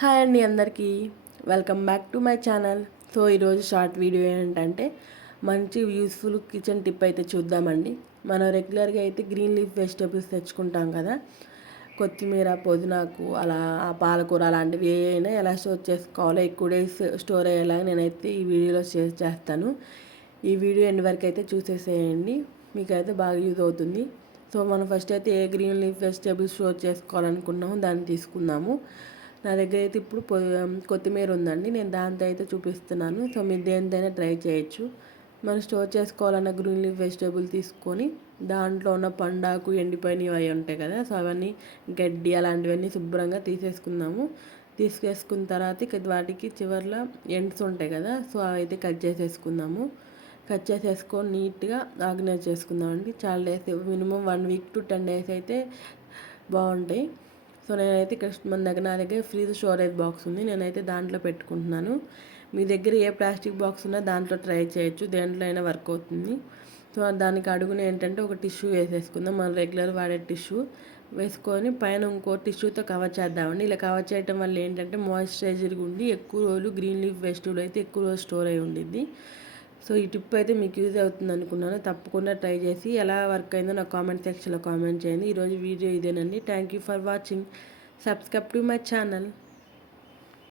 Hi అండి అందరికీ welcome back to my channel. So ఈరోజు షార్ట్ వీడియో ఏంటంటే మంచి యూస్ఫుల్ కిచెన్ టిప్ అయితే చూద్దామండి. మనం రెగ్యులర్గా అయితే గ్రీన్ లీఫ్ వెజిటేబుల్స్ తెచ్చుకుంటాం కదా, కొత్తిమీర, పుదీనాకు, అలా పాలకూర అలాంటివి ఏవైనా ఎలా స్టోర్ చేసుకోవాలో, ఎక్కువ డేస్ స్టోర్ అయ్యేలాగా నేనైతే ఈ వీడియోలో షేర్ చేస్తాను. ఈ వీడియో ఎండ్ వరకు అయితే చూసేసేయండి, మీకైతే బాగా యూజ్ అవుతుంది. సో మనం ఫస్ట్ అయితే ఏ గ్రీన్ లీఫ్ వెజిటేబుల్స్ స్టోర్ చేసుకోవాలనుకున్నామో దాన్ని తీసుకుందాము. నా దగ్గర అయితే ఇప్పుడు కొత్తిమీర ఉందండి, నేను దాంతో అయితే చూపిస్తున్నాను. సో మీరు దేనితోనే ట్రై చేయొచ్చు. మనం స్టోర్ చేసుకోవాలన్న గ్రీన్ లీఫ్ వెజిటేబుల్ తీసుకొని దాంట్లో ఉన్న పండాకు, ఎండిపోయినవి అవి ఉంటాయి కదా, సో అవన్నీ గడ్డి అలాంటివన్నీ శుభ్రంగా తీసేసుకుందాము. తీసుకేసుకున్న తర్వాత ఇక వాటికి చివర్లో ఎండ్స్ ఉంటాయి కదా, సో అవి అయితే కట్ చేసేసుకుందాము. కట్ చేసేసుకొని నీట్గా ఆర్గనైజ్ చేసుకుందామండి. చాలా days, minimum 1 week to 10 days అయితే బాగుంటాయి. సో నేనైతే ఇక్కడ నా దగ్గర ఫ్రీజ్ స్టోరేజ్ బాక్స్ ఉంది, నేనైతే దాంట్లో పెట్టుకుంటున్నాను. మీ దగ్గర ఏ ప్లాస్టిక్ బాక్స్ ఉన్నా దాంట్లో ట్రై చేయొచ్చు, దేంట్లో అయినా వర్క్ అవుతుంది. సో దానికి అడుగున ఏంటంటే ఒక టిష్యూ వేసేసుకుందాం, మనం రెగ్యులర్ వాడే టిష్యూ వేసుకొని పైన ఇంకో టిష్యూతో కవర్ చేద్దామండి. ఇలా కవర్ చేయడం వల్ల ఏంటంటే మాయిశ్చరైజర్గా ఉండి ఎక్కువ రోజులు గ్రీన్ లీఫ్ వెజిటబుల్ అయితే ఎక్కువ రోజు స్టోర్ అయి ఉండిద్ది. సో ఈ టిప్ అయితే మీకు యూజ్ అవుతుంది అనుకున్నాను. తప్పకుండా ట్రై చేసి ఎలా వర్క్ అయిందో నాకు కామెంట్ సెక్షన్లో కామెంట్ చేయండి. ఈరోజు వీడియో ఇదేనండి. Thank you for watching. Subscribe to my channel.